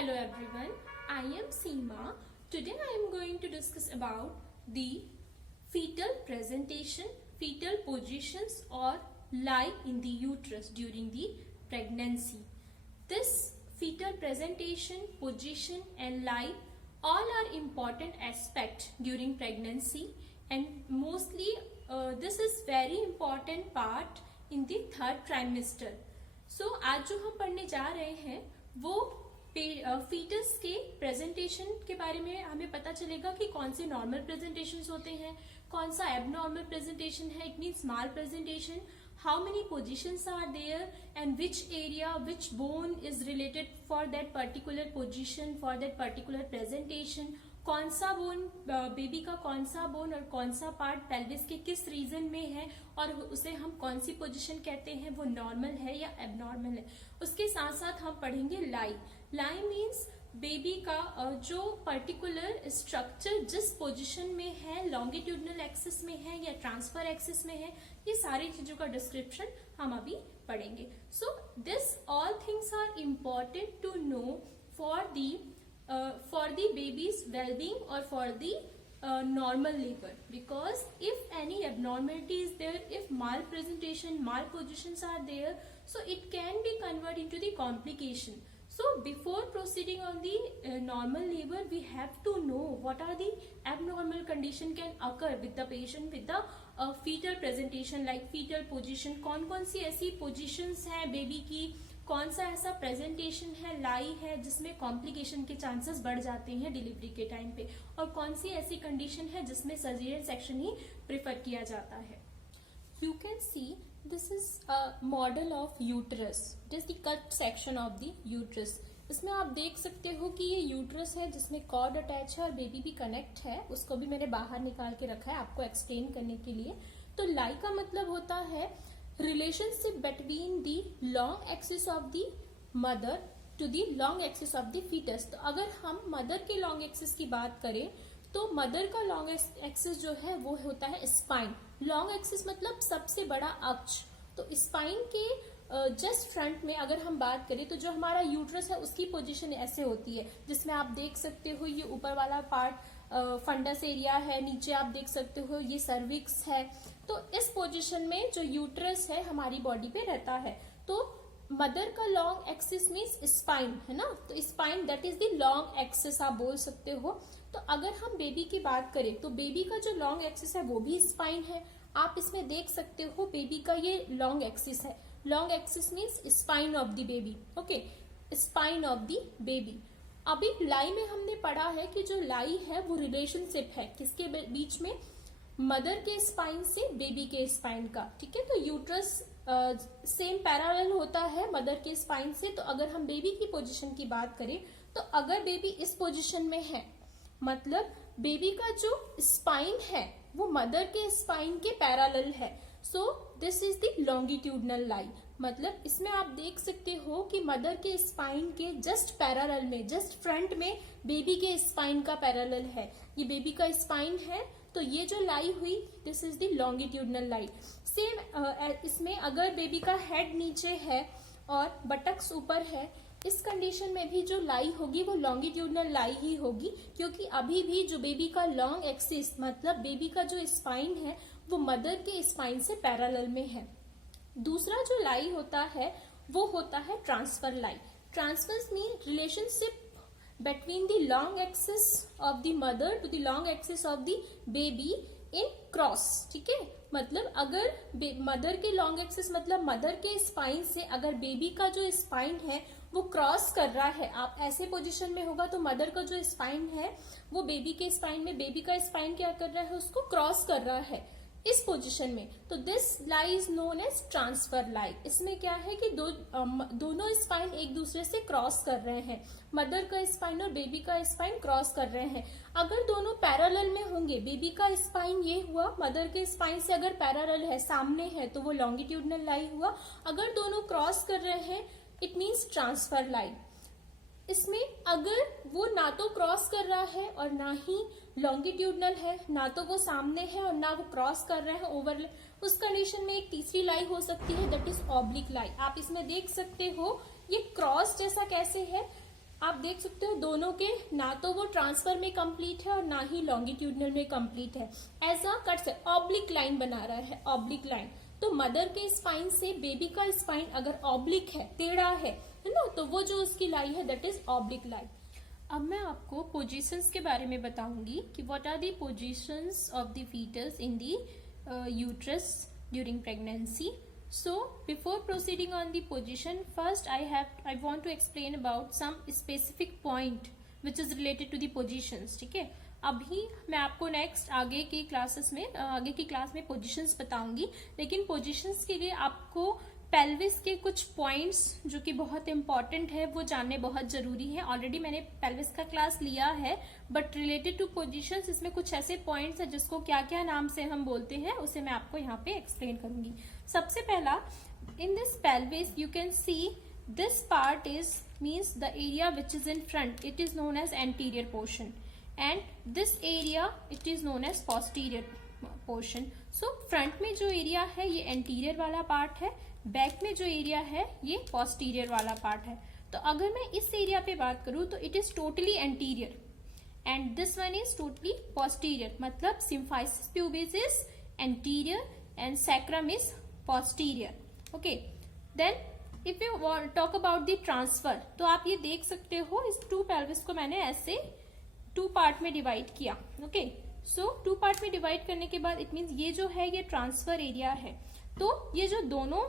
Hello everyone, I am Seema. Today I am going to discuss about the fetal presentation, fetal positions or lie in the uterus during the pregnancy. This fetal presentation, position and lie all are important aspects during pregnancy, and mostly this is very important part in the third trimester. So आज जो हम पढ़ने जा रहे हैं वो foetus के presentation के बारे में हमें पता चलेगा कि कौन से नॉर्मल प्रेजेंटेशंस होते हैं, कौन सा एबनॉर्मल प्रेजेंटेशन है, it means mal presentation, how many positions are there and which area, which bone is related for that particular position, for that particular presentation, कौन सा बोन बेबी का कौन सा बोन और कौन सा पार्ट पेल्विस के किस रीजन में है और उसे हम कौन सी पोजीशन कहते हैं, वो नॉर्मल है या एबनॉर्मल है. उसके साथ साथ हम पढ़ेंगे लाई. लाई मीन्स बेबी का जो पर्टिकुलर स्ट्रक्चर जिस पोजीशन में है, लॉन्गिट्यूडनल एक्सिस में है या ट्रांसफर एक्सिस में है, ये सारी चीजों का डिस्क्रिप्शन हम अभी पढ़ेंगे. So this all things are important to know for the baby's well-being or for the normal labor, because if any abnormality is there, if malpresentation, malpositions are there, so it can be converted into the complication. So before proceeding on the normal labor, we have to know what are the abnormal condition can occur with the patient with the fetal presentation, like fetal position. कौन सी ऐसी positions हैं baby की, कौन सा ऐसा presentation है, लाई है, जिसमें कॉम्प्लिकेशन के चांसेस बढ़ जाते हैं डिलीवरी के टाइम पे, और कौन सी ऐसी कंडीशन है जिसमें सर्जिकल सेक्शन ही प्रिफर किया जाता है. You can see this is a model of uterus. It is the cut section of the uterus. इसमें आप देख सकते हो कि ये यूट्रस है जिसमें कॉर्ड अटैच है और बेबी भी कनेक्ट है. उसको भी मैंने बाहर निकाल के रखा है आपको एक्सप्लेन करने के लिए. तो लाई का मतलब होता है relationship between the long axis of the mother to the long axis of the fetus. तो अगर हम मदर के लॉन्ग एक्सिस की बात करें तो मदर का लॉन्ग एक्सिस जो है वो होता है स्पाइन. लॉन्ग एक्सिस मतलब सबसे बड़ा अक्ष. तो स्पाइन के जस्ट फ्रंट में अगर हम बात करें तो जो हमारा यूट्रस है उसकी पोजीशन ऐसे होती है, जिसमें आप देख सकते हो ये ऊपर वाला पार्ट फंडस एरिया है, नीचे आप देख सकते हो ये सर्विक्स है. तो इस पोजीशन में जो यूट्रस है हमारी बॉडी पे रहता है. तो मदर का लॉन्ग एक्सिस मीन्स स्पाइन है ना, तो spine that is the long axis आप बोल सकते हो. तो अगर हम बेबी की बात करें तो बेबी का जो लॉन्ग एक्सिस है वो भी स्पाइन है. आप इसमें देख सकते हो बेबी का ये लॉन्ग एक्सिस है. Long axis means spine of the baby. Okay, spine of the baby. अभी लाई में हमने पढ़ा है कि जो लाई है वो रिलेशनशिप है किसके बीच में, मदर के स्पाइन से बेबी के स्पाइन का. ठीक है, तो यूट्रस सेम पैरेलल होता है मदर के स्पाइन से. तो अगर हम बेबी की पोजीशन की बात करें तो अगर बेबी इस पोजीशन में है मतलब बेबी का जो स्पाइन है वो मदर के स्पाइन के पैरेलल है. So this is the longitudinal lie. मतलब इसमें आप देख सकते हो कि मदर के स्पाइन के जस्ट पैरेलल में, जस्ट फ्रंट में बेबी के स्पाइन का पैरेलल है. ये बेबी का स्पाइन है, तो ये जो लाई हुई this is the longitudinal lie. Same इसमें अगर बेबी का हेड नीचे है और बटक्स ऊपर है, इस कंडीशन में भी जो लाई होगी वो लॉन्गिट्यूडनल लाई ही होगी, क्योंकि अभी भी जो बेबी का लॉन्ग एक्सिस मतलब बेबी का जो स्पाइन है वो मदर के स्पाइन से पैरेलल में है. दूसरा जो लाई होता है वो होता है transfer lie. Transfer mean relationship between the long axis of the mother to the long axis of the baby in cross. ठीक है, मतलब अगर मदर के लॉन्ग एक्सिस मतलब मदर के स्पाइन से अगर बेबी का जो स्पाइन है वो क्रॉस कर रहा है, आप ऐसे पोजीशन में होगा तो मदर का जो स्पाइन है वो बेबी के स्पाइन में, बेबी का स्पाइन क्या कर रहा है उसको क्रॉस कर रहा है इस पोजीशन में. तो this lie is known as transverse lie. इसमें क्या है कि दोनों स्पाइन एक दूसरे से क्रॉस कर रहे हैं, मदर का स्पाइन और बेबी का स्पाइन क्रॉस कर रहे हैं. अगर दोनों पैरेलल में होंगे, बेबी का स्पाइन ये हुआ, मदर के स्पाइन से अगर पैरेलल है, सामने है, तो वो लॉन्गिट्यूडनल लाई हुआ. अगर दोनों क्रॉस कर रहे हैं इट मीन्स ट्रांसफर लाई. इसमें अगर वो ना तो क्रॉस कर रहा है और ना ही लॉन्गिट्यूडनल है, ना तो वो सामने है और ना वो क्रॉस कर रहा है ओवर, उस कंडीशन में एक तीसरी लाई हो सकती है दैट इज ऑब्लिक लाई. आप इसमें देख सकते हो ये क्रॉस जैसा कैसे है, आप देख सकते हो दोनों के ना तो वो ट्रांसफर में कंप्लीट है और ना ही लॉन्गिट्यूडनल में कंप्लीट है। एज अ कट से ऑब्लिक लाइन बना रहा है, ऑब्लिक लाइन। तो मदर के स्पाइन से बेबी का स्पाइन अगर ऑब्लिक है, टेढ़ा है ना, तो वो जो उसकी लाई है दैट इज ऑब्लिक लाई। अब मैं आपको पोजीशंस के बारे में बताऊंगी कि what are the positions of the fetus in the uterus during pregnancy. So before proceeding on the position, first I want to explain about some specific point which is related to the positions, ठीक है। अभी मैं आपको next आगे की class में positions बताऊंगी, लेकिन पोजीशंस के लिए आपको पेल्विस के कुछ पॉइंट्स जो कि बहुत इंपॉर्टेंट है वो जानने बहुत जरूरी है। ऑलरेडी मैंने पेल्विस का क्लास लिया है, बट रिलेटेड टू पोजीशंस इसमें कुछ ऐसे पॉइंट्स है जिसको क्या क्या नाम से हम बोलते हैं उसे मैं आपको यहाँ पे एक्सप्लेन करूंगी। सबसे पहला, in this pelvis you can see this part is means the area which is in front, it is known as anterior portion, and this area it is known as posterior portion. So front में जो area है ये anterior वाला part है, back में जो area है ये पोस्टीरियर वाला पार्ट है। तो अगर मैं इस एरिया पे बात करूं तो it is totally anterior and this one is totally posterior, मतलब symphysis pubis is anterior and sacrum is posterior. Okay, then if you talk about the transverse, तो आप ये देख सकते हो इस टू पेल्विस को मैंने ऐसे टू पार्ट में डिवाइड किया। ओके, सो टू पार्ट में डिवाइड करने के बाद इट मीन्स ये जो है ये ट्रांसफर एरिया है। तो ये जो दोनों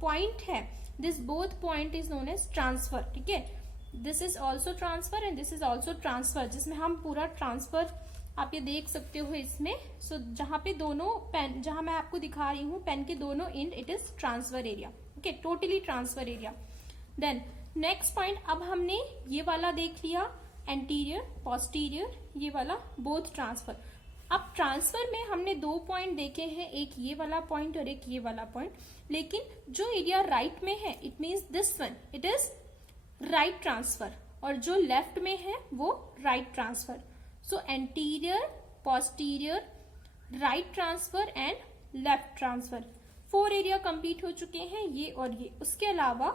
पॉइंट है, this both point is known as transverse, ठीक है। This is also transverse and this is also transverse, जिसमें हम पूरा ट्रांसफर आप ये देख सकते हो इसमें। सो जहां पे दोनों पेन, जहां मैं आपको दिखा रही हूँ पेन के दोनों end, it is transverse area. Okay, totally transverse area. Then next point, अब हमने ये वाला देख लिया एंटीरियर पोस्टीरियर, ये वाला बोथ ट्रांसफर। अब ट्रांसफर में हमने दो पॉइंट देखे हैं, एक ये वाला पॉइंट और एक ये वाला पॉइंट, लेकिन जो एरिया राइट में है it means this one, it is right transfer, और जो लेफ्ट में है वो right transfer. So anterior posterior right transfer and left transfer, 4 area complete हो चुके हैं, ये और ये। उसके अलावा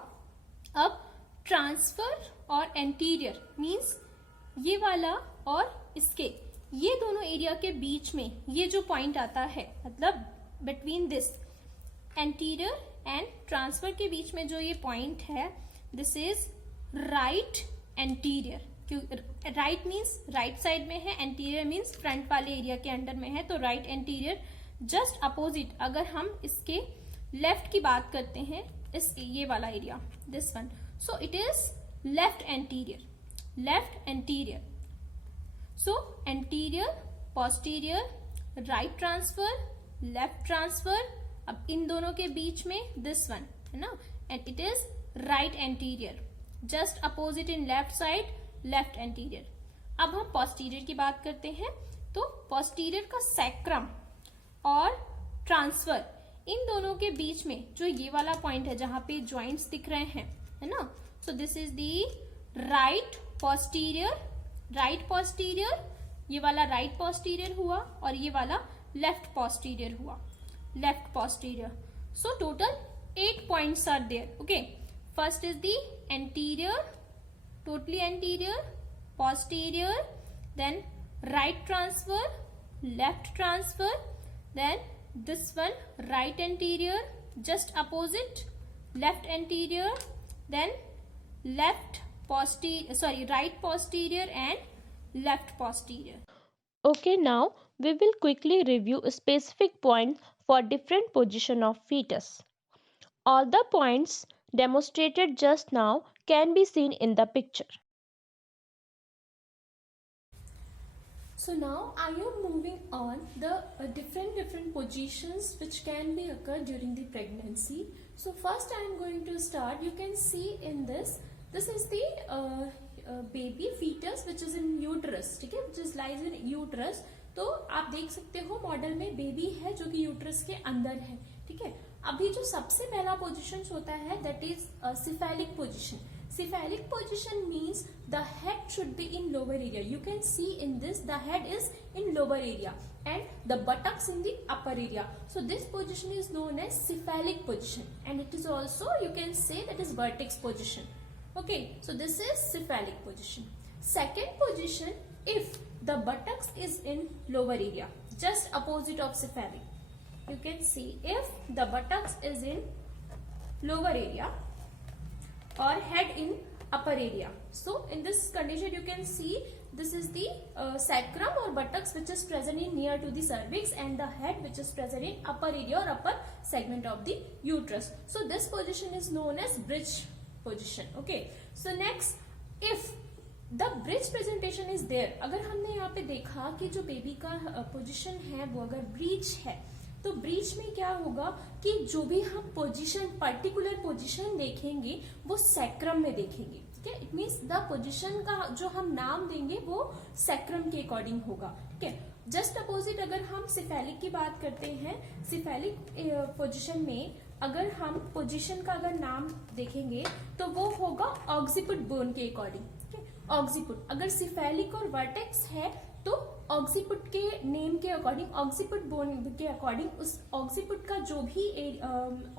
अब ट्रांसफर और एंटीरियर मीन्स ये वाला और इसके, ये दोनों एरिया के बीच में ये जो पॉइंट आता है, मतलब between this anterior and transfer के बीच में जो ये पॉइंट है, this is right anterior. Right means right side में है, एंटीरियर मीन्स फ्रंट वाले एरिया के अंडर में है, तो राइट एंटीरियर। जस्ट अपोजिट अगर हम इसके लेफ्ट की बात करते हैं, इस ये वाला area, this one, so it is left anterior, left anterior. So anterior posterior right transverse left transfer, अब इन दोनों के बीच में दिस वन है ना, and it is right anterior. Just opposite in left side left anterior. अब हम posterior की बात करते हैं, तो पोस्टीरियर का सैक्रम और ट्रांसफर, इन दोनों के बीच में जो ये वाला पॉइंट है जहां पे ज्वाइंट्स दिख रहे हैं, है ना, so this is the right posterior, right posterior, ये वाला राइट पोस्टीरियर हुआ और ये वाला लेफ्ट पोस्टीरियर हुआ, left posterior. So total 8 points are there. Okay, first is the anterior, totally anterior, posterior, then right transverse, left transverse, then this one right anterior, just opposite left anterior, then right posterior and left posterior. Okay, now we will quickly review specific points for different position of fetus. All the points demonstrated just now can be seen in the picture. So now I am moving on the different positions which can be occurred during the pregnancy. So first I am going to start. You can see in this is the baby fetus which is in uterus, ठीक है, which is lies in uterus. तो आप देख सकते हो model में baby है जो कि यूट्रस के अंदर है, ठीक है। अभी जो सबसे पहला पोजीशन होता है that is cephalic position. Cephalic position means the head should be in lower area. You can see in this the head is in lower area and the buttocks in the upper area. So this position is known as cephalic position, and it is also, you can say, that is vertex position. Okay, so this is cephalic position. Second position, if the buttocks is in lower area, just opposite of cephalic. You can see if the buttocks is in lower area or head in upper area. So in this condition you can see this is the sacrum or buttocks which is present in near to the cervix, and the head which is present in upper area or upper segment of the uterus. So this position is known as bridge position. Okay, so next, if the breech presentation is there, अगर हमने यहाँ पे देखा कि जो baby का position है वो अगर ब्रीच है, तो ब्रीच में क्या होगा कि जो भी हम पोजीशन पर्टिकुलर पोजीशन देखेंगे वो सैक्रम में देखेंगे. ठीक है, इट मीन्स द पोजीशन का जो हम नाम देंगे वो सैक्रम के अकॉर्डिंग होगा. ठीक है, जस्ट अपोजिट अगर हम सिफेलिक की बात करते हैं, सिफेलिक पोजीशन में अगर हम पोजीशन का अगर नाम देखेंगे तो वो होगा ऑक्सीपिट बोन के अकॉर्डिंग. ऑक्सीपिट, अगर सिफेलिक और वर्टेक्स है तो ऑक्सीपिट के नेम के अकॉर्डिंग, ऑक्सीपिट बोन के अकॉर्डिंग उस ऑक्सीपिट का जो भी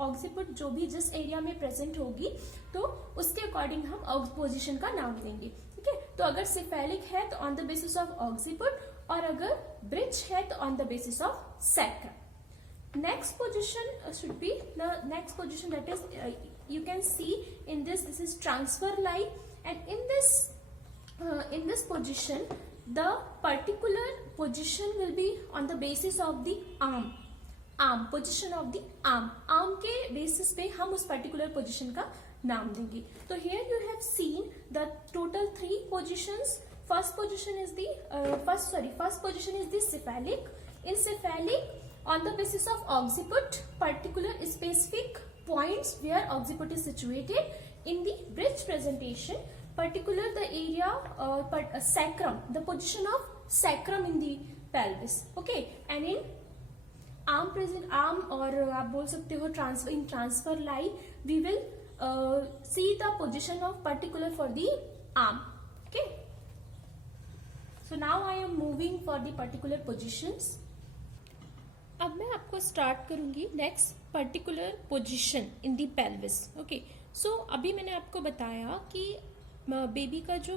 ऑक्सीपिट जो भी जिस एरिया में प्रेजेंट होगी तो उसके अकॉर्डिंग हम पोजीशन का नाम देंगे. ठीक है, तो अगर सिफेलिक है तो ऑन द बेसिस ऑफ ऑक्सीपिट, और अगर ब्रिज है तो on the basis of sacrum. Next position should be the next position, that is you can see in this is transfer line, and in this position the particular position will be on the basis of the arm position of the arm के basis पे हम उस particular position का नाम देंगे. तो here you have seen the total 3 positions. First position is the cephalic. In cephalic, on the basis of occiput, particular specific points where occiput is situated. In the bridge presentation, particular the area sacrum, the position of sacrum in the pelvis. Okay, and in arm or आप बोल सकते हो transfer line, we will see the position of particular for the arm. Okay, so now I am moving for the particular positions. अब मैं आपको start करूंगी next particular position in the pelvis. Okay, so अभी मैंने आपको बताया कि baby का जो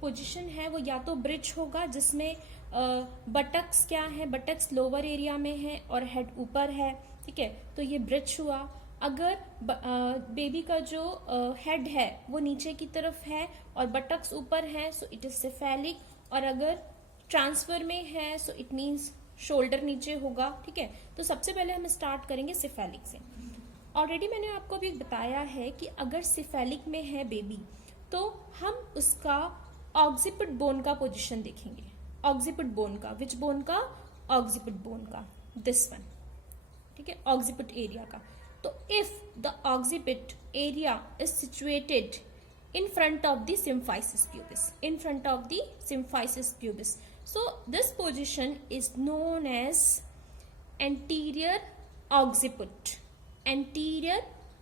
पोजीशन है वो या तो ब्रिज होगा जिसमें बटक्स क्या है, बटक्स लोअर एरिया में है और हेड ऊपर है. ठीक है, तो ये ब्रिज हुआ. अगर बेबी का जो हेड है वो नीचे की तरफ है और बटक्स ऊपर है, सो इट इज सिफेलिक. और अगर ट्रांसफर में है सो इट मीन्स शोल्डर नीचे होगा. ठीक है, तो सबसे पहले हम स्टार्ट करेंगे सिफेलिक से. ऑलरेडी मैंने आपको भी बताया है कि अगर सिफेलिक में है बेबी तो हम उसका ऑक्सीपिट बोन का पोजीशन देखेंगे. ऑक्सीपिट बोन का, विच बोन का? ऑक्सीपिट बोन का, दिस वन. ठीक है, ऑक्सीपिट एरिया का. तो if the occiput area is situated in front of the symphysis pubis, in front of the symphysis pubis, so this position is known as anterior occiput. Anterior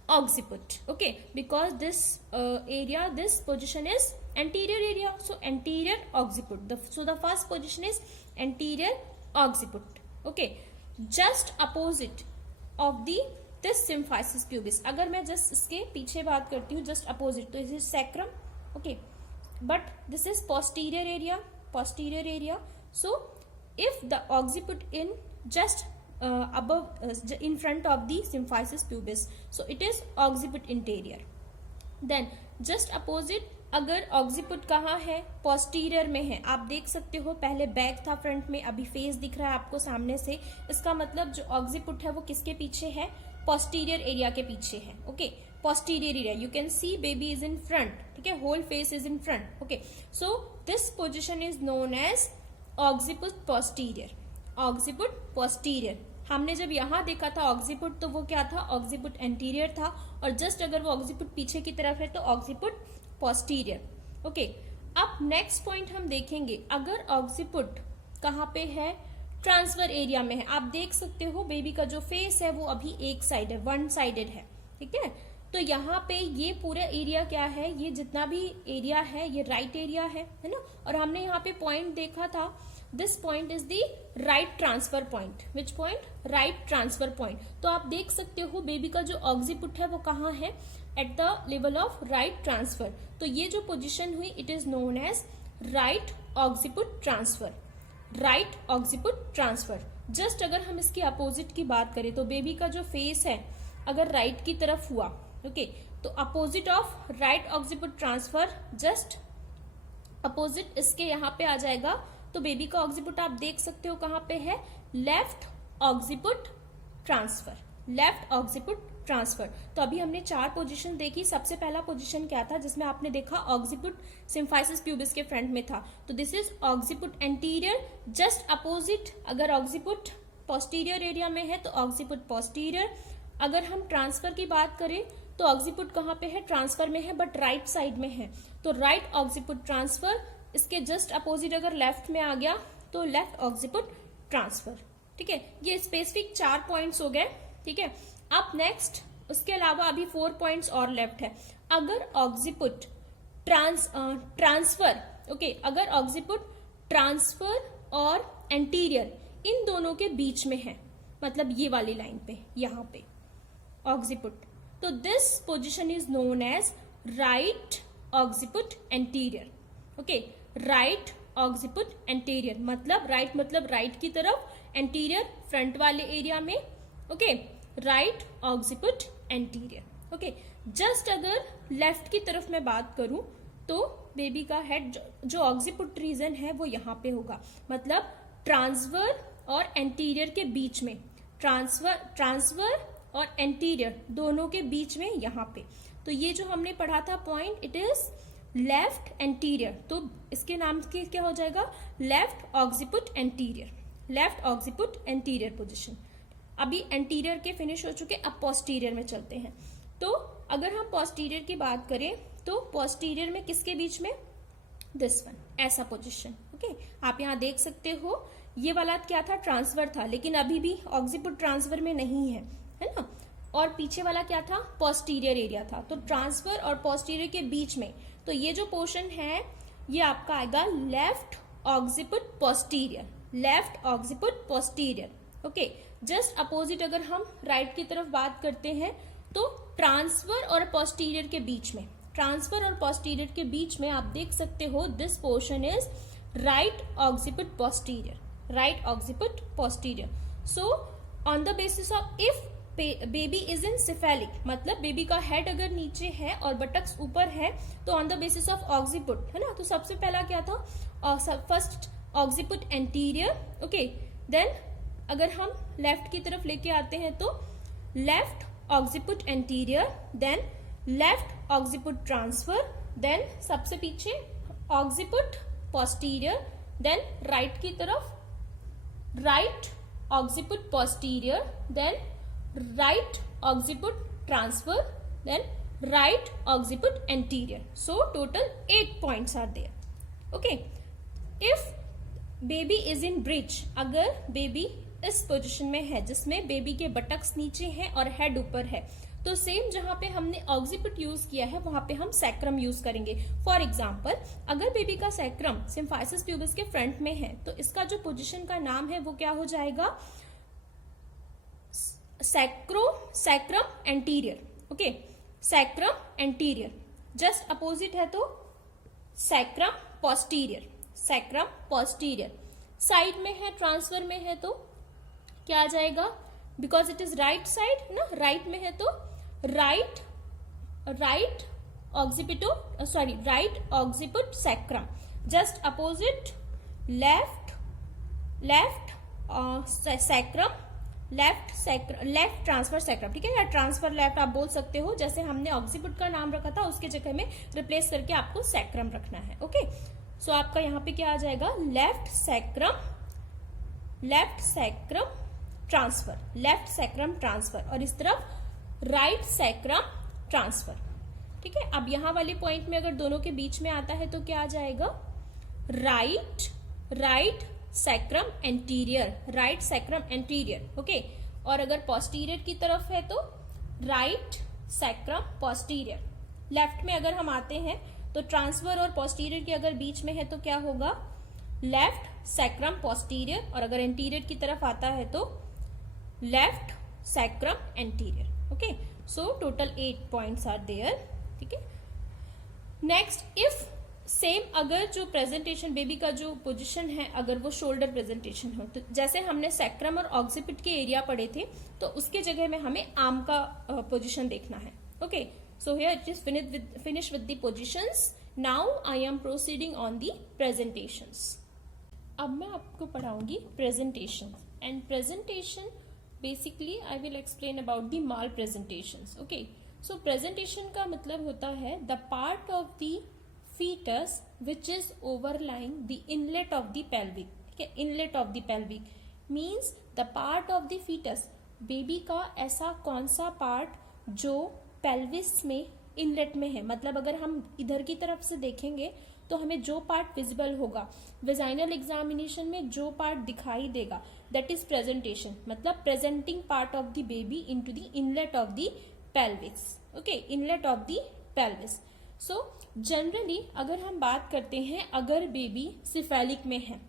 occiput. Okay, because this area, this position is anterior area, so anterior occiput. So the first position is anterior occiput. Okay, just opposite of the this symphysis pubis. अगर मैं just इसके पीछे बात करती हूँ, just opposite, तो this is sacrum. Okay, but this is posterior area, posterior area. So if the occiput in just above in front of the symphysis pubis, so it is occiput interior. Then just opposite, अगर ऑक्सीपिट कहाँ है? Posterior में है. आप देख सकते हो पहले बैक था, फ्रंट में अभी फेस दिख रहा है आपको सामने से. इसका मतलब जो ऑक्सीपिट है वो किसके पीछे है? पोस्टीरियर एरिया के पीछे है. Okay, posterior area. You can see baby is in front. ठीक है, whole face is in front. Okay, so this position is known as occiput posterior. Occiput posterior. हमने जब यहाँ देखा था ऑक्सीपिट तो वो क्या था? ऑक्सीपिट एंटीरियर था. और जस्ट अगर वो ऑक्सीपिट पीछे की तरफ है तो ऑक्सीपिट पोस्टीरियर. ओके, अब नेक्स्ट पॉइंट हम देखेंगे, अगर ऑक्सीपिट कहाँ पे है? ट्रांसफर एरिया में है. आप देख सकते हो बेबी का जो फेस है वो अभी एक साइड है, वन साइडेड है. ठीक है, तो यहाँ पे ये पूरा एरिया क्या है? ये जितना भी एरिया है ये राइट एरिया है ना. और हमने यहाँ पे पॉइंट देखा था this point is the right transfer point. Which point? Right transfer point. तो आप देख सकते हो बेबी का जो ऑक्सीपुट है वो कहाँ है? At the level of right transfer. तो ये जो पोजिशन हुई it is known as right occiput transfer. Right occiput transfer. Just अगर हम इसकी अपोजिट की बात करें तो बेबी का जो फेस है अगर राइट की तरफ हुआ, ओके, तो opposite of right occiput transfer, just opposite इसके यहाँ पे आ जाएगा. तो बेबी का ऑक्सीपुट आप देख सकते हो कहाँ पे है? Left occiput transfer. Left occiput transfer. तो अभी हमने 4 पोजीशन देखी. सबसे पहला पोजीशन क्या था जिसमें आपने देखा ऑक्सीपुट सिम्फाइसिस प्यूबिस के फ्रंट में था. तो this is occiput anterior. Just opposite अगर ऑक्सीपुट पोस्टीरियर एरिया में है तो ऑक्सीपुट पोस्टीरियर. अगर हम ट्रांसफर की बात करें तो ऑक्सीपुट कहाँ पे है? ट्रांसफर में है बट राइट साइड में है. तो राइट ऑक्सीपुट ट्रांसफर. इसके जस्ट अपोजिट अगर लेफ्ट में आ गया तो लेफ्ट ऑक्सीपुट ट्रांसफर. ठीक है, ये स्पेसिफिक 4 पॉइंट्स हो गए. ठीक है, अब नेक्स्ट उसके अलावा अभी 4 पॉइंट्स और लेफ्ट है. अगर ऑक्सीपुट ट्रांसफर, ओके, अगर ऑक्सीपुट ट्रांसफर और एंटीरियर इन दोनों के बीच में है, मतलब ये वाली लाइन पे, यहाँ पे ऑक्सीपुट, तो this position is known as right occiput anterior. Okay, right occiput anterior मतलब राइट मतलब राइट की तरफ, एंटीरियर फ्रंट वाले एरिया में. Okay, right occiput anterior. Okay, just अगर लेफ्ट की तरफ मैं बात करूं तो बेबी का हेड जो ऑक्सीपुट रीजन है वो यहाँ पे होगा, मतलब ट्रांसफर और एंटीरियर के बीच में. ट्रांसफर और एंटीरियर दोनों के बीच में यहाँ पे. तो ये जो हमने पढ़ा था point it is left anterior. तो इसके नाम के क्या हो जाएगा? Left occiput anterior. Left occiput anterior position. अभी एंटीरियर के फिनिश हो चुके, अब पोस्टीरियर में चलते हैं. तो अगर हम पोस्टीरियर की बात करें तो पोस्टीरियर में किसके बीच में? दिस वन, ऐसा पोजीशन. ओके, आप यहाँ देख सकते हो ये वाला क्या था? ट्रांसफर था, लेकिन अभी भी ऑक्सीपुट ट्रांसफर में नहीं है ना. और पीछे वाला क्या था? पोस्टीरियर एरिया था. तो ट्रांसफर और पोस्टीरियर के बीच में, तो ये जो पोर्शन है ये आपका आएगा left occiput posterior. Left occiput posterior. Okay, just opposite अगर हम राइट की तरफ बात करते हैं तो ट्रांसफर और पोस्टीरियर के बीच में, ट्रांसफर और पोस्टीरियर के बीच में आप देख सकते हो this portion is right occiput posterior. Right occiput posterior. So on the basis of if baby is in cephalic, मतलब बेबी का हेड अगर नीचे है और बटक्स ऊपर है, तो on the basis of occiput, है ना. तो सबसे पहला क्या था? First occiput anterior. Okay, then अगर हम लेफ्ट की तरफ लेके आते हैं तो left occiput anterior, then left occiput transfer, then सबसे पीछे ऑक्सीपुट पोस्टीरियर, देन राइट की तरफ right occiput posterior, then right occiput transfer, then right occiput anterior. So total 8 points are there. Okay, if baby is in breech, अगर baby इस position में है जिसमें baby के बटक्स नीचे हैं और हेड ऊपर है, तो सेम जहां पे हमने ऑक्सीपुट यूज किया है वहां पे हम सैक्रम यूज करेंगे. फॉर एग्जाम्पल, अगर बेबी का सैक्रम सिम्फाइसिस प्यूबिस के फ्रंट में है तो इसका जो पोजीशन का नाम है वो क्या हो जाएगा? Sacrum anterior. Okay, sacrum anterior. Just opposite है तो sacrum posterior. Sacrum posterior. Side में है, ट्रांसफर में है तो क्या आ जाएगा? Because it is right side ना, राइट में है तो right occiput sacrum. Just opposite left sacrum, left transfer sacrum. ठीक है, या ट्रांसफर लेफ्ट आप बोल सकते हो. जैसे हमने ऑक्सीपुट का नाम रखा था उसके जगह में रिप्लेस करके आपको सैक्रम रखना है. ओके, सो आपका यहाँ पे क्या आ जाएगा? Left sacrum transfer, left sacrum transfer, और इस तरफ राइट सैक्रम ट्रांसफर. ठीक है, अब यहाँ वाले पॉइंट में अगर दोनों के बीच में आता है तो क्या आ जाएगा? Right sacrum anterior. Right sacrum anterior. Okay, और अगर पोस्टीरियर की तरफ है तो राइट सैक्रम पोस्टीरियर. लेफ्ट में अगर हम आते हैं तो ट्रांसफर और पोस्टीरियर के अगर बीच में है तो क्या होगा? लेफ्ट सैक्रम पोस्टीरियर, और अगर एंटीरियर की तरफ आता है तो left sacrum anterior. Okay, so total 8 points are there. ठीक है, नेक्स्ट इफ सेम, अगर जो प्रेजेंटेशन बेबी का जो पोजीशन है अगर वो शोल्डर प्रेजेंटेशन हो, तो जैसे हमने सैक्रम और ऑक्सीपिट के एरिया पढ़े थे तो उसके जगह में हमें आर्म का पोजीशन देखना है। Okay, so here it is finish with the positions. Now I am proceeding on the presentations. अब मैं आपको पढ़ाऊंगी presentation, and presentation basically I will explain about the malpresentations. Okay, so presentation का मतलब होता है the part of the fetus which is overlying the inlet of the pelvic। ठीक है, inlet of the pelvic means the part of the fetus, baby का ऐसा कौन सा पार्ट जो पेल्विस में इनलेट में है, मतलब अगर हम इधर की तरफ से देखेंगे तो हमें जो पार्ट विजिबल होगा, वेजाइनल एग्जामिनेशन में जो पार्ट दिखाई देगा, दैट इज प्रेजेंटेशन, मतलब presenting part of the baby into the inlet of the pelvis. Okay, inlet of the pelvis. So generally अगर हम बात करते हैं, अगर बेबी सिफेलिक में है,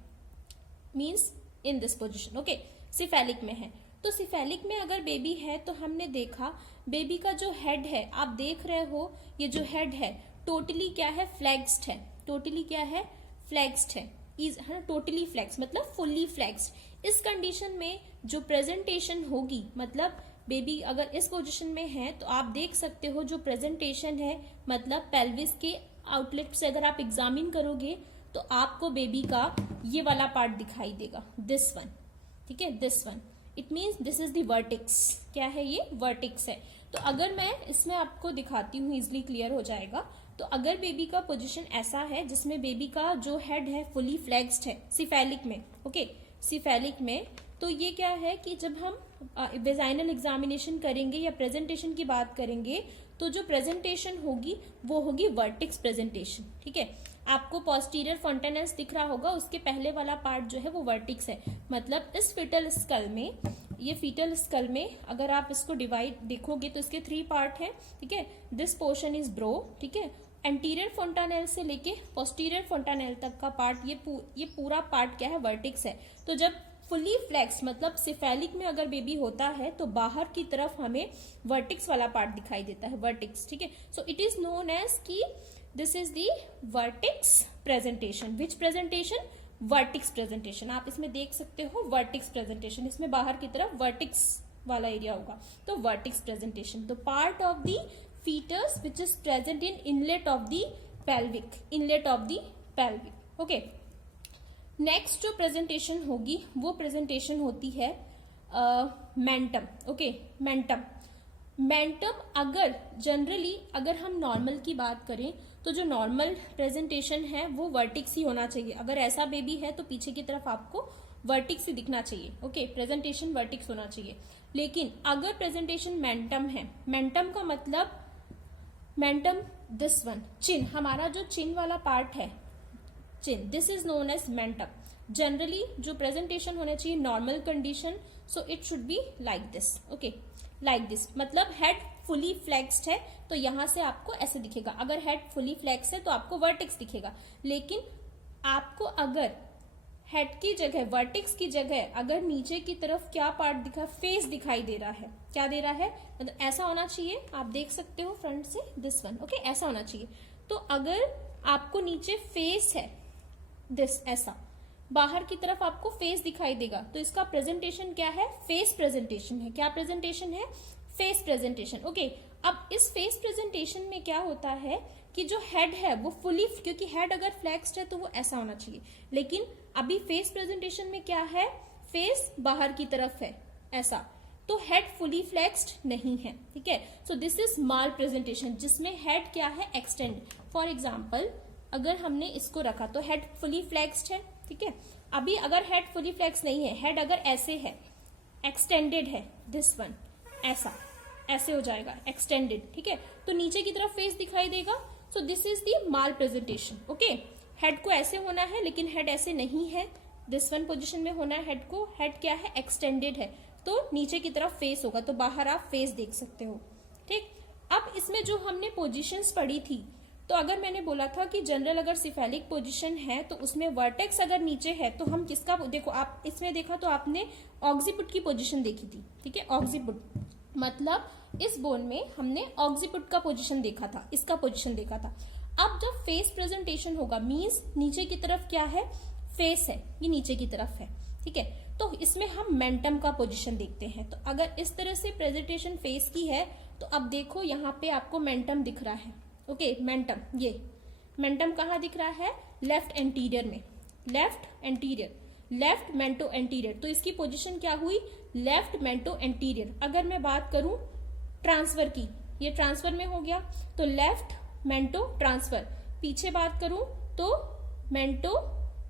means in this position, okay, cephalic में है, तो सिफेलिक में अगर बेबी है तो हमने देखा बेबी का जो हेड है, आप देख रहे हो ये जो हेड है टोटली क्या है, फ्लेक्स्ड है, टोटली क्या है, फ्लेक्स्ड है, इज टोटली फ्लेक्स मतलब फुल्ली फ्लेक्स्ड। इस कंडीशन में जो प्रेजेंटेशन होगी, मतलब बेबी अगर इस पोजीशन में है तो आप देख सकते हो जो प्रेजेंटेशन है, मतलब पेल्विस के आउटलेट से अगर आप एग्जामिन करोगे तो आपको बेबी का ये वाला पार्ट दिखाई देगा, दिस वन। ठीक है, this one, it means this is the vertex. क्या है ये, वर्टेक्स है। तो अगर मैं इसमें आपको दिखाती हूँ, इजिली क्लियर हो जाएगा। तो अगर बेबी का पोजीशन ऐसा है जिसमें बेबी का जो हेड है फुली फ्लेक्स्ड है सिफेलिक में, ओके, सिफेलिक में, तो ये क्या है कि जब हम वेजाइनल एग्जामिनेशन करेंगे या प्रेजेंटेशन की बात करेंगे तो जो प्रेजेंटेशन होगी वो होगी वर्टेक्स प्रेजेंटेशन। ठीक है, आपको पोस्टीरियर फॉन्टेनेल्स दिख रहा होगा, उसके पहले वाला पार्ट जो है वो वर्टेक्स है, मतलब इस फीटल स्कल में, ये फीटल स्कल में अगर आप इसको डिवाइड देखोगे तो इसके 3 पार्ट हैं। ठीक है, दिस पोर्शन इज ब्रो, ठीक है, एंटीरियर फोंटानेल से लेके पोस्टीरियर फोंटानेल तक का पार्ट, ये पूरा पार्ट क्या है, वर्टेक्स है। तो जब फुली फ्लेक्स मतलब सिफेलिक में अगर बेबी होता है तो बाहर की तरफ हमें वर्टेक्स वाला पार्ट दिखाई देता है, वर्टेक्स। ठीक है, so it is known as कि this is the vertex presentation. Which presentation, vertex presentation. आप इसमें देख सकते हो वर्टेक्स प्रेजेंटेशन, इसमें बाहर की तरफ वर्टेक्स वाला एरिया होगा, तो vertex presentation. The part of the fetus which is present in inlet of the pelvic, inlet of the pelvic। Okay, next जो प्रेजेंटेशन होगी वो प्रेजेंटेशन होती है मेंटम। ओके, मेंटम, मेंटम अगर जनरली अगर हम नॉर्मल की बात करें तो जो नॉर्मल प्रेजेंटेशन है वो वर्टेक्स ही होना चाहिए। अगर ऐसा बेबी है तो पीछे की तरफ आपको वर्टेक्स ही दिखना चाहिए। ओके, प्रेजेंटेशन वर्टेक्स होना चाहिए। लेकिन अगर प्रेजेंटेशन मेंटम है, मेंटम का मतलब मेंटम दिस वन, चिन, हमारा जो चिन वाला पार्ट है, chin, this is known as mentum. Generally जो प्रेजेंटेशन होना चाहिए normal condition, so it should be like this. Okay, like this, मतलब हेड फुली फ्लेक्स्ड है तो यहां से आपको ऐसे दिखेगा। अगर हेड फुली फ्लेक्स है तो आपको वर्टेक्स दिखेगा। लेकिन आपको अगर हेड की जगह, वर्टेक्स की जगह अगर नीचे की तरफ क्या पार्ट दिखा, फेस दिखाई दे रहा है, क्या दे रहा है, मतलब ऐसा होना चाहिए, आप देख सकते हो फ्रंट से, दिस वन। ओके, ऐसा होना चाहिए। तो अगर आपको नीचे फेस है, दिस ऐसा, बाहर की तरफ आपको फेस दिखाई देगा, तो इसका प्रेजेंटेशन क्या है, फेस प्रेजेंटेशन है। क्या प्रेजेंटेशन है, फेस प्रेजेंटेशन। ओके, अब इस फेस प्रेजेंटेशन में क्या होता है कि जो हेड है वो फुली, क्योंकि हेड अगर फ्लेक्स्ड है तो वो ऐसा होना चाहिए, लेकिन अभी फेस प्रेजेंटेशन में क्या है, फेस बाहर की तरफ है ऐसा, तो हेड फुली फ्लेक्स्ड नहीं है। ठीक है, so this is mal presentation, जिसमें हेड क्या है, एक्सटेंड। फॉर एग्जाम्पल अगर हमने इसको रखा तो हेड फुली फ्लेक्स्ड है। ठीक है, अभी अगर हेड फुली फ्लेक्स नहीं है, हेड अगर ऐसे है, एक्सटेंडेड है, दिस वन, ऐसा, ऐसे हो जाएगा, एक्सटेंडेड। ठीक है, तो नीचे की तरफ फेस दिखाई देगा, सो this is the mall presentation. Okay, head को ऐसे होना है लेकिन हेड ऐसे नहीं है, दिस वन पोजीशन में होना है हेड को, हेड क्या है, एक्सटेंडेड है, तो नीचे की तरफ फेस होगा, तो बाहर आप फेस देख सकते हो। ठीक, अब इसमें जो हमने पोजीशंस पढ़ी थी, तो अगर मैंने बोला था कि जनरल अगर सिफेलिक पोजीशन है तो उसमें वर्टेक्स अगर नीचे है तो हम किसका, देखो आप इसमें देखा तो आपने ऑक्सीपुट की पोजीशन देखी थी, ठीक है, ऑक्सीपुट मतलब इस बोन में हमने ऑक्सीपुट का पोजीशन देखा था, इसका पोजीशन देखा था। अब जब फेस प्रेजेंटेशन होगा मींस नीचे की तरफ क्या है, फेस है, ये नीचे की तरफ है, ठीक है, तो इसमें हम मेंटम का पोजीशन देखते हैं। तो अगर इस तरह से प्रेजेंटेशन फेस की है तो अब देखो यहाँ पे आपको मेंटम दिख रहा है, ओके, मेंटम, ये मेंटम कहाँ दिख रहा है, लेफ्ट एंटीरियर में, लेफ्ट एंटीरियर, लेफ्ट मेंटो एंटीरियर, तो इसकी पोजीशन क्या हुई, लेफ्ट मेंटो एंटीरियर। अगर मैं बात करूं ट्रांसफर की, ये ट्रांसफर में हो गया तो लेफ्ट मेंटो ट्रांसफर, पीछे बात करूं तो मेंटो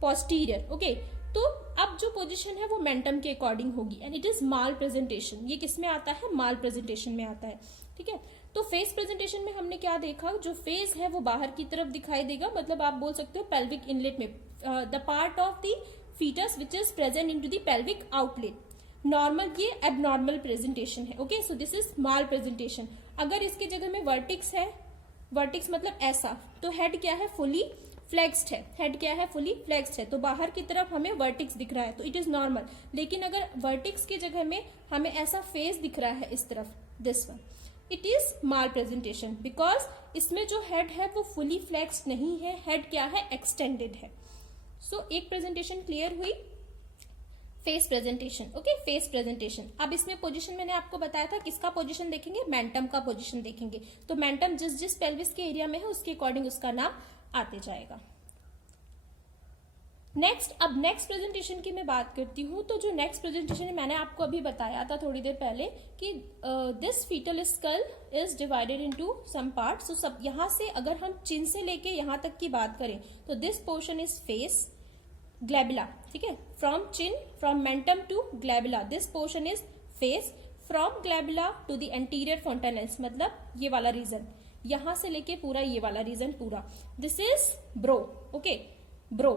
पोस्टीरियर, ओके। तो अब जो पोजीशन है वो मेंटम के अकॉर्डिंग होगी and it is mal presentation. ये किस में आता है, माल प्रेजेंटेशन में आता है, ठीक है। तो फेस प्रेजेंटेशन में हमने क्या देखा, जो फेस है वो बाहर की तरफ दिखाई देगा, मतलब आप बोल सकते हो पेल्विक इनलेट में, the part of the fetus which is present into the pelvic outlet. Normal ये एबनॉर्मल प्रेजेंटेशन है, okay, so this is mal presentation. अगर इसकी जगह में वर्टिक्स है, वर्टिक्स मतलब ऐसा, तो हेड क्या है, फुली फ्लेक्स्ड है, हेड क्या है, फुली फ्लेक्स्ड है, तो बाहर की तरफ हमें वर्टिक्स दिख रहा है तो इट इज नॉर्मल। लेकिन अगर वर्टिक्स की जगह में हमें ऐसा फेस दिख रहा है इस तरफ, this one, it is mal presentation, because इसमें जो हेड है वो फुली फ्लेक्स्ड नहीं है, हेड क्या है, एक्सटेंडेड है। सो एक प्रेजेंटेशन क्लियर हुई, face presentation, okay, face presentation. अब इसमें पोजीशन मैंने आपको बताया था, किसका पोजीशन देखेंगे, मेंटम का पोजीशन देखेंगे। तो मेंटम जिस जिस पेल्विस के एरिया में है उसके अकॉर्डिंग उसका नाम आते जाएगा। नेक्स्ट, अब नेक्स्ट प्रेजेंटेशन की मैं बात करती हूँ, तो जो नेक्स्ट प्रेजेंटेशन है मैंने आपको अभी बताया था थोड़ी देर पहले कि this fetal skull is divided into some parts. तो सब यहां से अगर हम चिन से लेके यहां तक की बात करें तो this portion is face, glabella, ठीक है, from chin, from mentum to glabella, this portion is face, from glabella to the anterior fontanelles, मतलब ये वाला रीजन, यहां से लेके पूरा ये वाला रीजन पूरा, this is bro, okay, bro.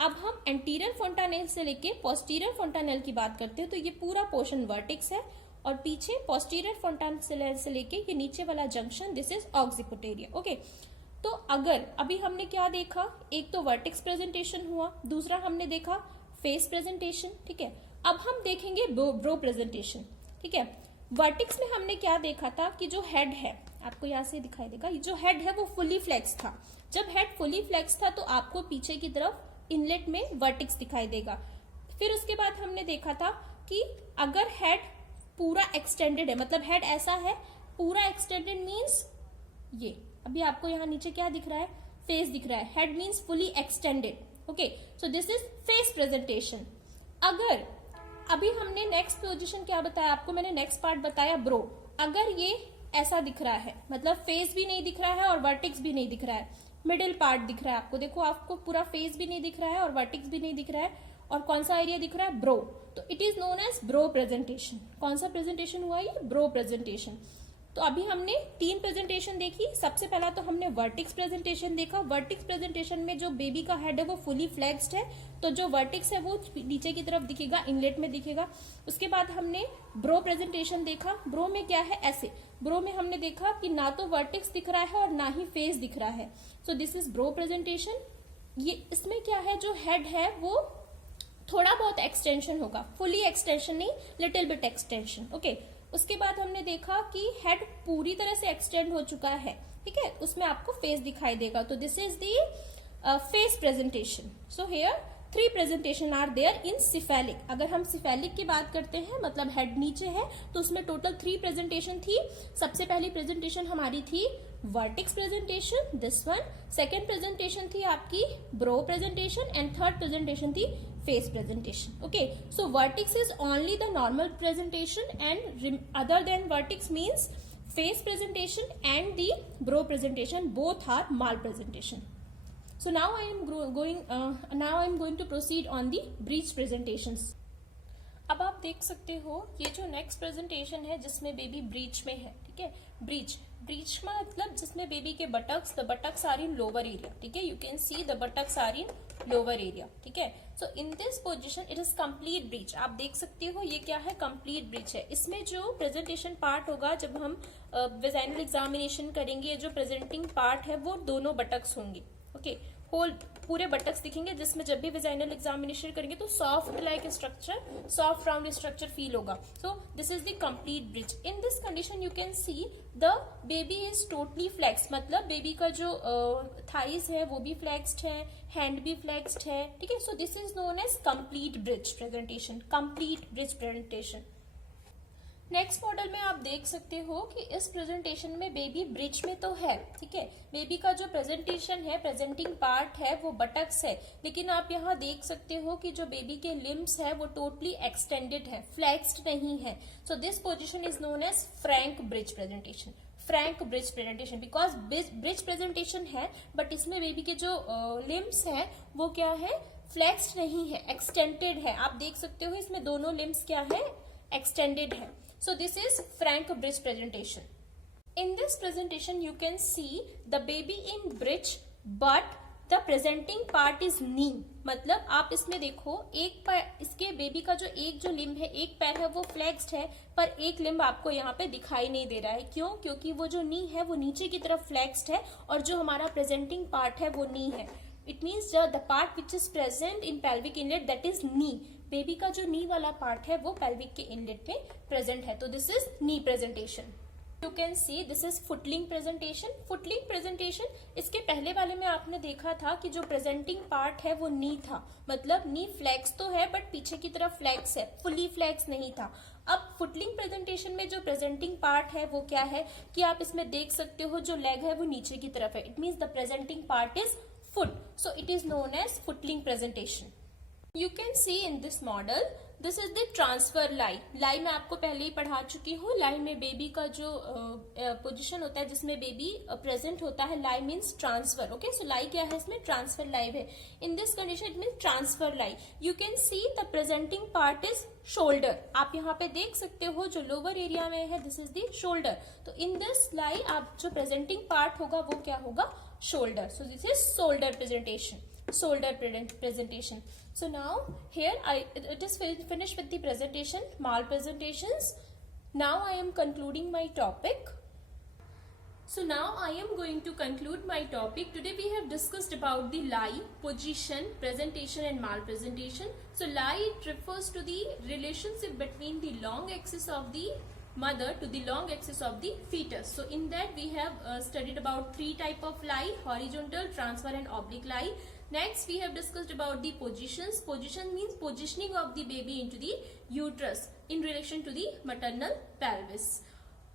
अब हम एंटीरियर फोंटानेल से लेके पोस्टीरियर फोंटानेल की बात करते हैं तो ये पूरा पोर्शन वर्टिक्स है, और पीछे पोस्टीरियर फोंटानेल से लेके ये नीचे वाला junction, this is occiput area, okay. तो अगर अभी हमने क्या देखा, एक तो वर्टिक्स प्रेजेंटेशन हुआ, दूसरा हमने देखा फेस प्रेजेंटेशन, ठीक है। अब हम देखेंगे ब्रो प्रेजेंटेशन, ठीक है। वर्टिक्स में हमने क्या देखा था कि जो हेड है, आपको यहां से दिखाई देगा, जो हेड है वो फुली फ्लेक्स था। जब हेड फुली फ्लेक्स था तो आपको पीछे की तरफ इनलेट में वर्टिक्स दिखाई देगा। फिर उसके बाद हमने देखा था कि अगर हेड पूरा एक्सटेंडेड है, मतलब हेड ऐसा है पूरा एक्सटेंडेड मीन्स ये, अभी आपको यहाँ नीचे क्या दिख रहा है, फेस दिख रहा है, head means fully extended, okay, so this is face presentation. अगर अभी हमने नेक्स्ट पोजीशन क्या बताया आपको, मैंने नेक्स्ट पार्ट बताया ब्रो, अगर ये ऐसा दिख रहा है, मतलब फेस भी नहीं दिख रहा है और वर्टिक्स भी नहीं दिख रहा है, मिडिल पार्ट दिख रहा है आपको, देखो आपको पूरा फेस भी नहीं दिख रहा है और वर्टिक्स भी नहीं दिख रहा है, और कौन सा एरिया दिख रहा है, ब्रो, तो it is known as brow presentation. कौन सा प्रेजेंटेशन हुआ ये, ब्रो प्रेजेंटेशन। तो अभी हमने 3 प्रेजेंटेशन देखी। सबसे पहला तो हमने वर्टिक्स प्रेजेंटेशन देखा। वर्टिक्स प्रेजेंटेशन में जो बेबी का हेड है वो फुली फ्लेक्स्ड है, तो जो वर्टिक्स है वो नीचे की तरफ दिखेगा, इनलेट में दिखेगा। उसके बाद हमने ब्रो प्रेजेंटेशन देखा। ब्रो में क्या है, ऐसे, ब्रो में हमने देखा कि ना तो वर्टिक्स दिख रहा है और ना ही फेस दिख रहा है, so this is brow presentation. ये इसमें क्या है, जो हेड है वो थोड़ा बहुत एक्सटेंशन होगा, फुली एक्सटेंशन नहीं, लिटिल बिट एक्सटेंशन, ओके। उसके बाद हमने देखा कि हेड पूरी तरह से एक्सटेंड हो चुका है, ठीक है, उसमें आपको फेस दिखाई देगा, तो this is the face presentation. So here 3 presentation are there in cephalic. अगर हम सिफेलिक की बात करते हैं, मतलब हेड नीचे है, तो उसमें टोटल 3 प्रेजेंटेशन थी। सबसे पहली प्रेजेंटेशन हमारी थी vertices presentation, this one. Second presentation थी आपकी brow presentation, and third presentation थी face presentation, okay. So vertex is only the normal presentation, and other than vertex means face presentation and the brow presentation both are mal presentation. So now I am going to proceed on the breech presentations. अब आप देख सकते हो ये जो next presentation है जिसमें baby breach में है, ठीक है, ब्रीच में मतलब जिसमें बेबी के buttocks, the buttocks are in lower area, ठीक है, you can see the buttocks are in lower area, ठीक है। So in this position it is complete breech. आप देख सकते हो ये क्या है, कंप्लीट ब्रीच है। इसमें जो प्रेजेंटेशन पार्ट होगा, जब हम वेजाइनल एग्जामिनेशन करेंगे, जो प्रेजेंटिंग पार्ट है वो दोनों बटक्स होंगे, ओके, होल पूरे बटक्स दिखेंगे, जिसमें जब भी वेजाइनल एग्जामिनेशन करेंगे तो soft like structure, soft round structure feel होगा। So this is the complete breech. In this condition you can see the baby is totally flex, मतलब बेबी का जो थाइज है वो भी फ्लेक्स्ड है, हैंड भी फ्लेक्स्ड है, ठीक है। So this is known as complete breech presentation, complete breech presentation. Next model में आप देख सकते हो कि इस प्रेजेंटेशन में बेबी ब्रिज में तो है, ठीक है, बेबी का जो प्रेजेंटेशन है, प्रेजेंटिंग पार्ट है वो बटक्स है, लेकिन आप यहाँ देख सकते हो कि जो बेबी के लिम्स है वो टोटली एक्सटेंडेड है, फ्लेक्स्ड नहीं है। So this position is known as frank breech presentation, frank breech presentation, because breech presentation है बट इसमें बेबी के जो लिम्स है वो क्या है, फ्लेक्स्ड नहीं है, एक्सटेंडेड है। आप देख सकते हो इसमें दोनों लिम्स क्या है, एक्सटेंडेड है। So this is frank bridge presentation. In this presentation you can see the baby in bridge but the presenting part is knee। मतलब आप इसमें देखो एक पैर, इसके बेबी का जो लिम्ब है, एक पैर है वो फ्लेक्स्ड है, पर एक लिम्ब आपको यहाँ पे दिखाई नहीं दे रहा है। क्यों? क्योंकि वो जो नी है वो नीचे की तरफ फ्लेक्स्ड है और जो हमारा प्रेजेंटिंग पार्ट है वो नी है। It means the part which is present in pelvic inlet that is knee। Baby का जो नी वाला पार्ट है वो पेल्विक के इनलेट में प्रेजेंट है, तो this is knee presentation. You can see this is footling presentation. Footling presentation, इसके पहले वाले में आपने देखा था कि जो प्रेजेंटिंग पार्ट है वो नी था, मतलब नी फ्लेक्स तो है बट पीछे की तरफ फ्लेक्स है, फुली फ्लेक्स नहीं था। अब फुटलिंग प्रेजेंटेशन में जो प्रेजेंटिंग पार्ट है वो क्या है कि आप इसमें देख सकते हो जो लेग है वो नीचे की तरफ है। It means the presenting part is foot, so it is known as footling presentation. You can see in this model, this is the transfer lie। लाई मैं आपको पहले ही पढ़ा चुकी हूँ। लाई में बेबी का जो पोजीशन होता है जिसमें बेबी प्रेजेंट होता है, लाई मीन्स ट्रांसफर, ओके। सो लाई क्या है, इसमें ट्रांसफर लाइव है। इन this condition it means transfer lie. You can see the presenting part is shoulder. आप यहाँ पे देख सकते हो जो लोअर एरिया में है दिस इज द शोल्डर। तो इन दिस लाई आप जो प्रेजेंटिंग पार्ट होगा वो क्या होगा, shoulder। So this is shoulder presentation, shoulder presentation। So now here it is finished with the presentation, mal presentations। Now I am concluding my topic। So now I am going to conclude my topic। Today we have discussed about the lie, position, presentation and mal presentation। So lie, it refers to the relationship between the long axis of the mother to the long axis of the fetus। So in that we have studied about three type of lie: horizontal, transfer and oblique lie। Next we have discussed about the positions। Position means positioning of the baby into the uterus in relation to the maternal pelvis।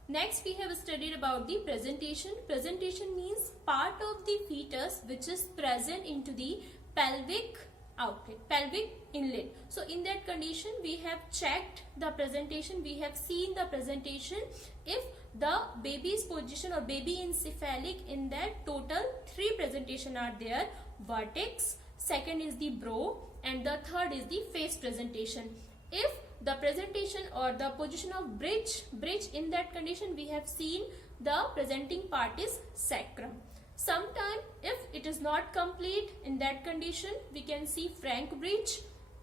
Next we have studied about the presentation। Presentation means part of the fetus which is present into the pelvic outlet, pelvic inlet। So in that condition we have checked the presentation, we have seen the presentation if the baby's position or baby in cephalic, in that total three presentation are there: vertex, second is the brow and the third is the face presentation। If the presentation or the position of bridge, in that condition we have seen the presenting part is sacrum। Sometime if it is not complete, in that condition we can see frank bridge।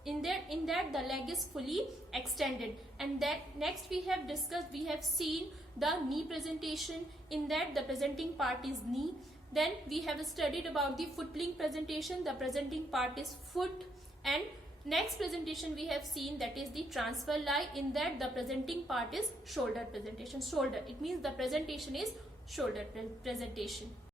In that the leg is fully extended। And that next we have discussed, we have seen the knee presentation। In that the presenting part is knee। Then we have studied about the footling presentation, the presenting part is foot। And next presentation we have seen, that is the transfer lie। In that the presenting part is shoulder presentation, shoulder, it means the presentation is shoulder presentation।